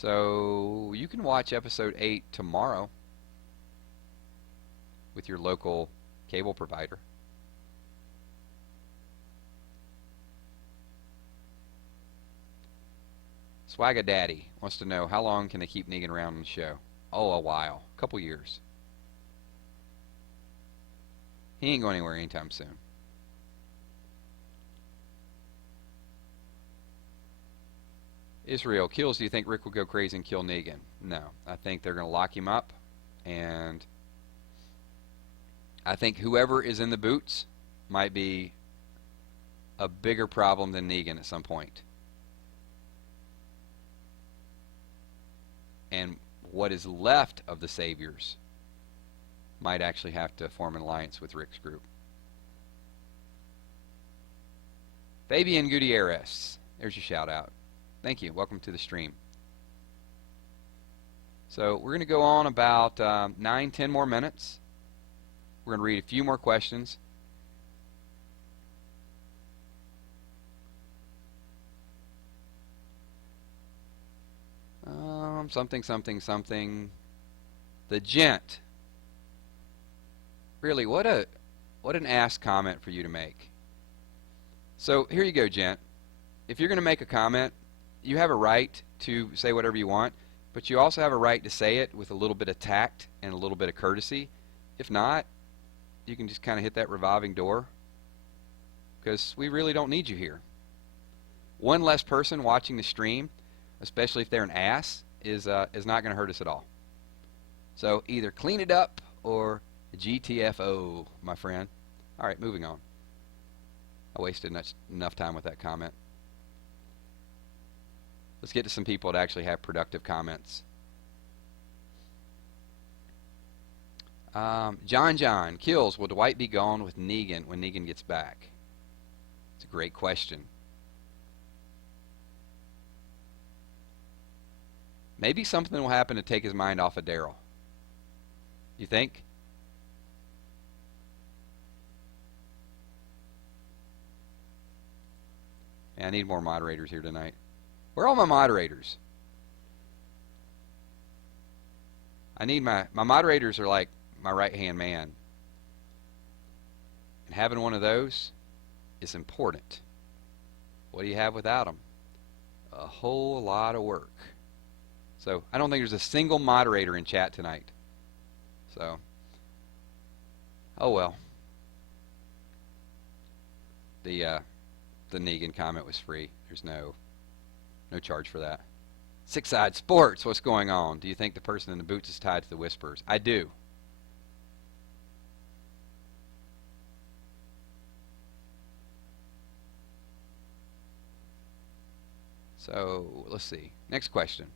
So you can watch episode 8 tomorrow with your local cable provider. Swagga Daddy wants to know, how long can they keep Negan around on the show? Oh, a while. A couple years. He ain't going anywhere anytime soon. Israel kills. Do you think Rick will go crazy and kill Negan? No. I think they're going to lock him up, and I think whoever is in the boots might be a bigger problem than Negan at some point. And what is left of the Saviors might actually have to form an alliance with Rick's group. Fabian Gutierrez, there's your shout out. Thank you. Welcome to the stream. So we're going to go on about 9-10 more minutes. We're going to read a few more questions. Something. The gent. Really, what an ass comment for you to make. So here you go, gent. If you're going to make a comment, you have a right to say whatever you want, but you also have a right to say it with a little bit of tact and a little bit of courtesy. If not, you can just kind of hit that revolving door, because we really don't need you here. One less person watching the stream, especially if they're an ass, is not going to hurt us at all. So either clean it up or GTFO, my friend. All right, moving on. I wasted enough time with that comment. Let's get to some people that actually have productive comments. John kills. Will Dwight be gone with Negan when Negan gets back? It's a great question. Maybe something will happen to take his mind off of Daryl. You think? Yeah, I need more moderators here tonight. Where are all my moderators? I need my moderators are like my right-hand man. And having one of those is important. What do you have without them? A whole lot of work. So I don't think there's a single moderator in chat tonight. So, oh well. The Negan comment was free. There's no charge for that. Six Side Sports, what's going on? Do you think the person in the boots is tied to the Whispers? I do. So, let's see. Next question.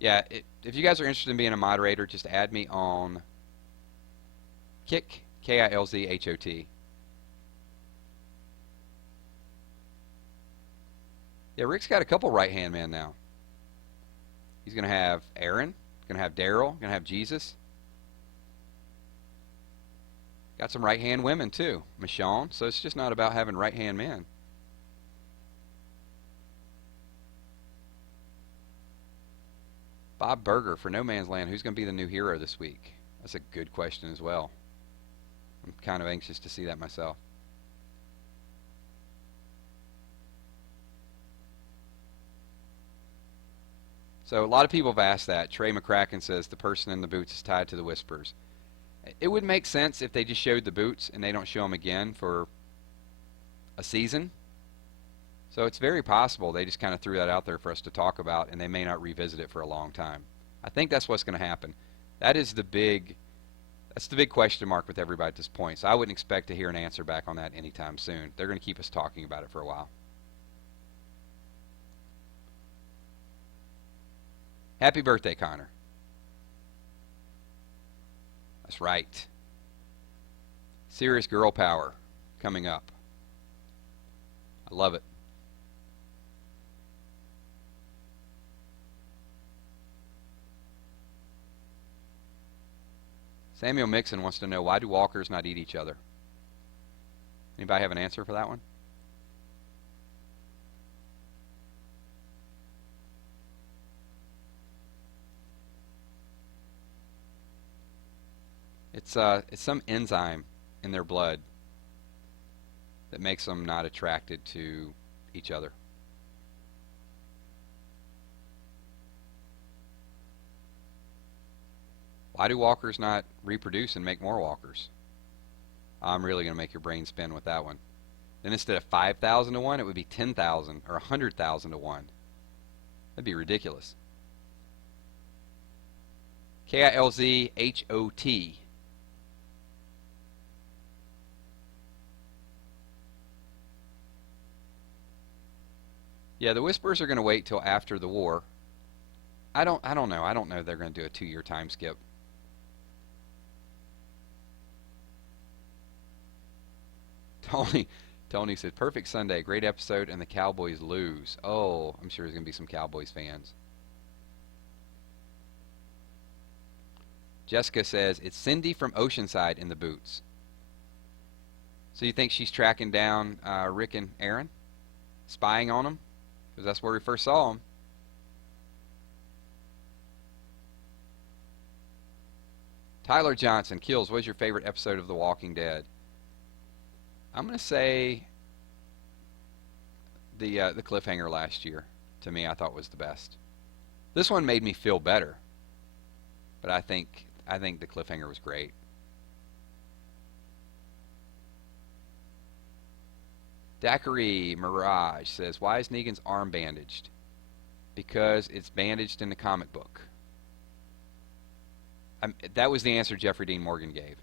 Yeah, if you guys are interested in being a moderator, just add me on Kik, K-I-L-Z-H-O-T. Yeah, Rick's got a couple right-hand men now. He's going to have Aaron, going to have Daryl, going to have Jesus. Got some right-hand women, too. Michonne. So it's just not about having right-hand men. Bob Berger for No Man's Land. Who's going to be the new hero this week? That's a good question as well. I'm kind of anxious to see that myself. So a lot of people have asked that. Trey McCracken says the person in the boots is tied to the Whispers. It would make sense if they just showed the boots and they don't show them again for a season. So it's very possible they just kind of threw that out there for us to talk about, and they may not revisit it for a long time. I think that's what's going to happen. That's the big question mark with everybody at this point. So I wouldn't expect to hear an answer back on that anytime soon. They're going to keep us talking about it for a while. Happy birthday, Connor. That's right. Serious girl power coming up. I love it. Samuel Mixon wants to know, why do walkers not eat each other? Anybody have an answer for that one? It's some enzyme in their blood that makes them not attracted to each other. Why do walkers not reproduce and make more walkers? I'm really going to make your brain spin with that one. Then instead of 5,000 to 1, it would be 10,000 or 100,000 to 1. That'd be ridiculous. Kilzhot. Yeah, the Whispers are going to wait till after the war. I don't know. I don't know they're going to do a 2-year time skip. Tony Tony said, perfect Sunday, great episode, and the Cowboys lose. Oh, I'm sure there's going to be some Cowboys fans. Jessica says, it's Cindy from Oceanside in the boots. So you think she's tracking down Rick and Aaron? Spying on them? Because that's where we first saw them. Tyler Johnson, Kills, what's your favorite episode of The Walking Dead? I'm going to say the cliffhanger last year, to me, I thought was the best. This one made me feel better, but I think the cliffhanger was great. Daiquiri Mirage says, why is Negan's arm bandaged? Because it's bandaged in the comic book. That was the answer Jeffrey Dean Morgan gave.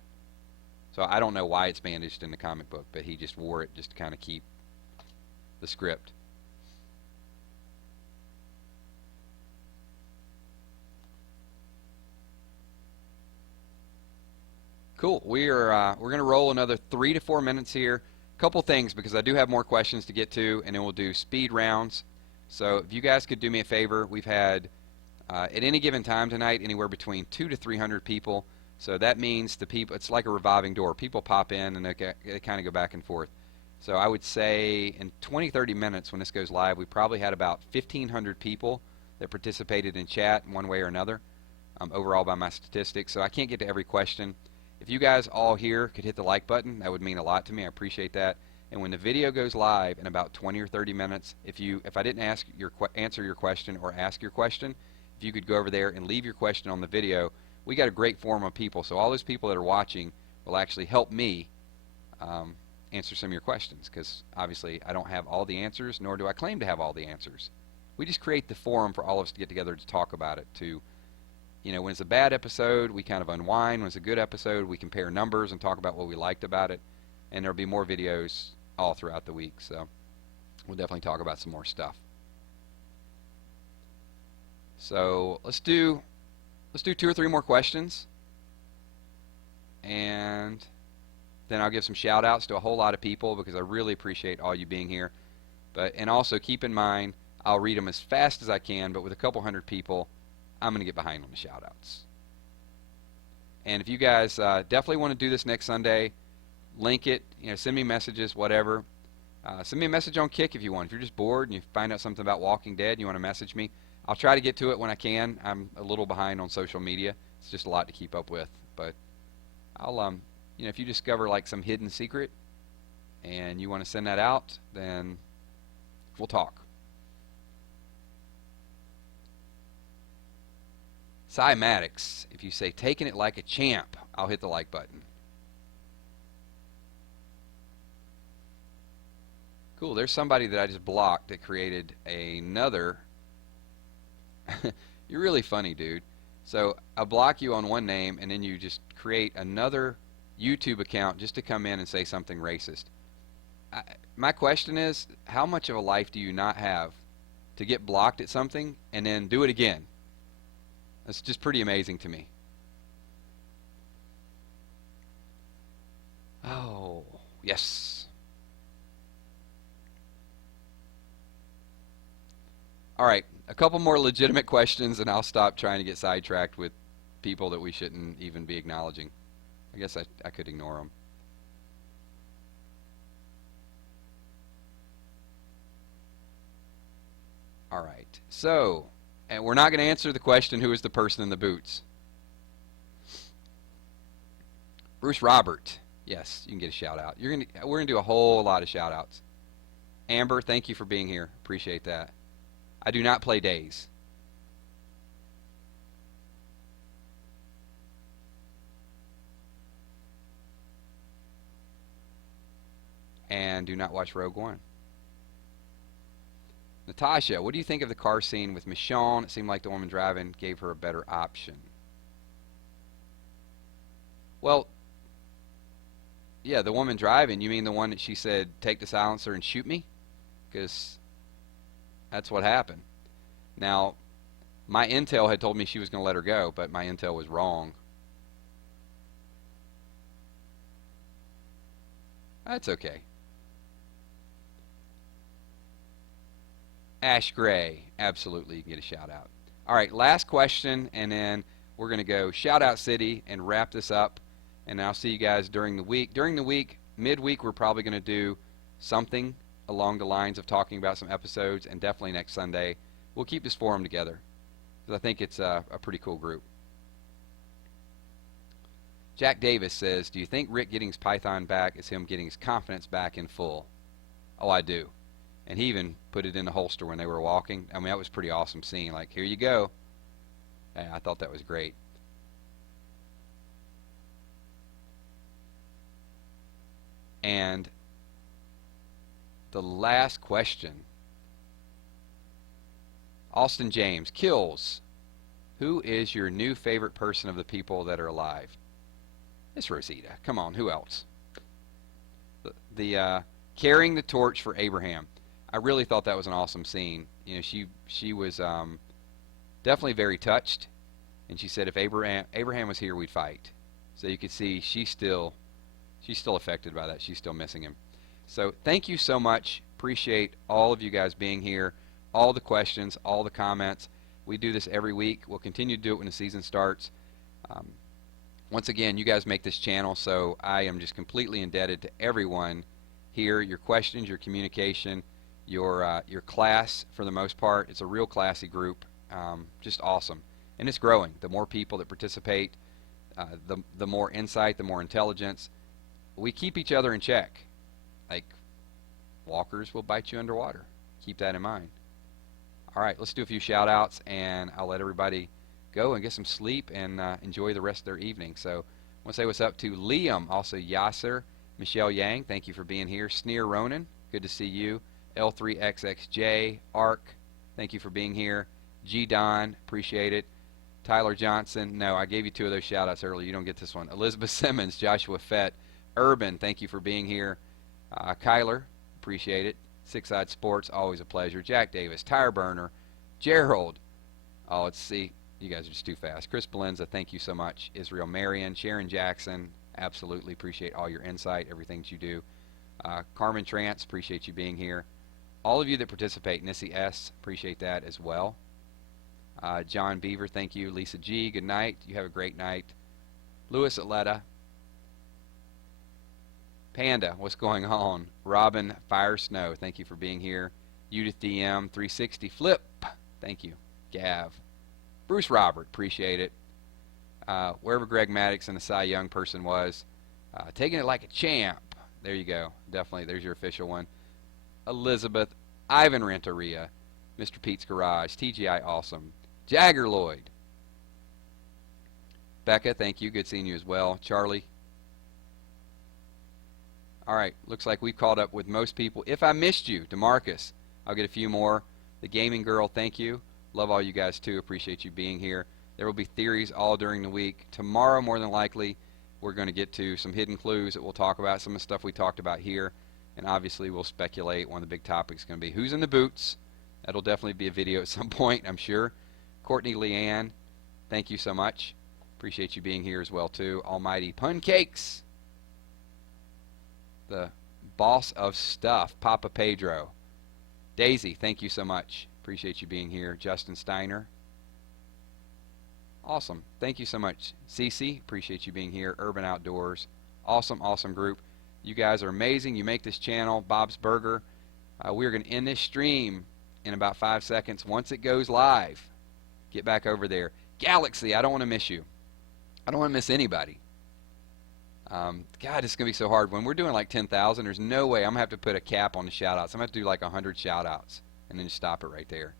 So I don't know why it's bandaged in the comic book, but he just wore it just to kind of keep the script. Cool. We're going to roll another 3 to 4 minutes here. Couple things, because I do have more questions to get to, and then we'll do speed rounds. So if you guys could do me a favor, we've had at any given time tonight anywhere between 200 to 300 people. So that means the people, it's like a revolving door. People pop in and they kind of go back and forth. So I would say in 20, 30 minutes when this goes live, we probably had about 1,500 people that participated in chat in one way or another, overall by my statistics. So I can't get to every question. If you guys all here could hit the like button, that would mean a lot to me. I appreciate that. And when the video goes live in about 20 or 30 minutes, if I didn't answer your question or ask your question, if you could go over there and leave your question on the video, we got a great forum of people. So all those people that are watching will actually help me answer some of your questions, because obviously I don't have all the answers, nor do I claim to have all the answers. We just create the forum for all of us to get together to talk about it. When it's a bad episode, we kind of unwind. When it's a good episode, we compare numbers and talk about what we liked about it. And there'll be more videos all throughout the week, so we'll definitely talk about some more stuff. So let's do 2 or 3 more questions, and then I'll give some shout outs to a whole lot of people, because I really appreciate all you being here. And also keep in mind, I'll read them as fast as I can, but with a couple hundred people, I'm going to get behind on the shout outs. And if you guys definitely want to do this next Sunday, link it, send me messages, whatever. Send me a message on Kick if you want. If you're just bored and you find out something about Walking Dead and you want to message me, I'll try to get to it when I can. I'm a little behind on social media. It's just a lot to keep up with. But I'll, if you discover like some hidden secret and you want to send that out, then we'll talk. Cymatics, if you say taking it like a champ, I'll hit the like button. Cool, there's somebody that I just blocked that created another. You're really funny, dude. So I block you on one name, and then you just create another YouTube account just to come in and say something racist. My question is, how much of a life do you not have to get blocked at something and then do it again? That's just pretty amazing to me. Oh, yes. All right, a couple more legitimate questions, and I'll stop trying to get sidetracked with people that we shouldn't even be acknowledging. I guess I could ignore them. All right, so, and we're not going to answer the question, who is the person in the boots? Bruce Robert. Yes, you can get a shout out. We're gonna do a whole lot of shout outs. Amber, thank you for being here. Appreciate that. I do not play Days. And do not watch Rogue One. Natasha, what do you think of the car scene with Michonne? It seemed like the woman driving gave her a better option. Well, yeah, the woman driving, you mean the one that she said, take the silencer and shoot me? Because that's what happened. Now, my intel had told me she was going to let her go, but my intel was wrong. That's okay. Ash Gray, absolutely, you can get a shout out. All right, last question, and then we're going to go shout out city and wrap this up. And I'll see you guys during the week. During the week, midweek, we're probably going to do something along the lines of talking about some episodes, and definitely next Sunday we'll keep this forum together because I think it's a pretty cool group. Jack Davis says, do you think Rick getting his Python back is him getting his confidence back in full? Oh, I do. And he even put it in the holster when they were walking. I mean, that was pretty awesome scene. Like, here you go. Yeah, I thought that was great. And the last question. Austin James, Kills. Who is your new favorite person of the people that are alive? It's Rosita. Come on, who else? The carrying the torch for Abraham. I really thought that was an awesome scene. You know, she was definitely very touched, and she said if Abraham was here, we'd fight. So you could see she's still affected by that. She's still missing him. So thank you so much. Appreciate all of you guys being here, all the questions, all the comments. We do this every week. We'll continue to do it when the season starts. Once again, you guys make this channel, so I am just completely indebted to everyone here. Your questions, your communication, your class for the most part. It's a real classy group, just awesome, and it's growing. The more people that participate, the more insight, the more intelligence. We keep each other in check. Like, walkers will bite you underwater. Keep that in mind. All right, let's do a few shout outs, and I'll let everybody go and get some sleep and enjoy the rest of their evening. So I want to say what's up to Liam, also Yasser, Michelle Yang, thank you for being here. Sneer Ronan, good to see you. L3XXJ, Ark, thank you for being here. G Don, appreciate it. Tyler Johnson, no, I gave you two of those shout outs earlier. You don't get this one. Elizabeth Simmons, Joshua Fett, Urban, thank you for being here. Kyler, appreciate it. Six Side Sports, always a pleasure. Jack Davis, Tire Burner, Gerald. Oh, let's see. You guys are just too fast. Chris Belenza, thank you so much. Israel Marion, Sharon Jackson, absolutely appreciate all your insight, everything that you do. Carmen Trance, appreciate you being here. All of you that participate, Nissy S, appreciate that as well. John Beaver, thank you. Lisa G, good night. You have a great night. Louis Atleta. Panda, what's going on? Robin Fire Snow, thank you for being here. Judith DM 360 Flip, thank you. Gav. Bruce Robert, appreciate it. Wherever Greg Maddox and the Cy Young person was, taking it like a champ. There you go. Definitely, there's your official one. Elizabeth, Ivan Renteria, Mr. Pete's Garage, TGI Awesome, Jagger Lloyd. Becca, thank you. Good seeing you as well. Charlie. All right, looks like we've caught up with most people. If I missed you, DeMarcus, I'll get a few more. The Gaming Girl, thank you. Love all you guys too. Appreciate you being here. There will be theories all during the week. Tomorrow, more than likely, we're going to get to some hidden clues that we'll talk about, some of the stuff we talked about here. And obviously, we'll speculate. One of the big topics is going to be who's in the boots. That'll definitely be a video at some point, I'm sure. Courtney Leanne, thank you so much. Appreciate you being here as well too. Almighty Pun Cakes. The boss of stuff, Papa Pedro. Daisy, thank you so much. Appreciate you being here. Justin Steiner. Awesome. Thank you so much. Cece, appreciate you being here. Urban Outdoors. Awesome, awesome group. You guys are amazing. You make this channel. Bob's Burger. We're going to end this stream in about 5 seconds. Once it goes live, get back over there. Galaxy, I don't want to miss you. I don't want to miss anybody. God, it's going to be so hard. When we're doing like 10,000, there's no way I'm going to have to put a cap on the shout-outs. I'm going to have to do like 100 shout-outs and then just stop it right there.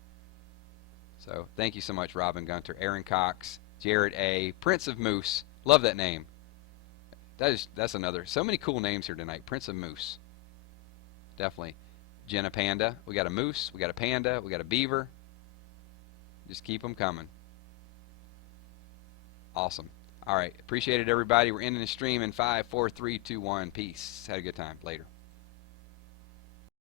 So thank you so much, Robin Gunter, Aaron Cox, Jared A., Prince of Moose. Love that name. That's another. So many cool names here tonight. Prince of Moose. Definitely. Jenna Panda. We got a moose. We got a panda. We got a beaver. Just keep them coming. Awesome. All right. Appreciate it, everybody. We're ending the stream in 5, 4, 3, 2, 1. Peace. Had a good time. Later.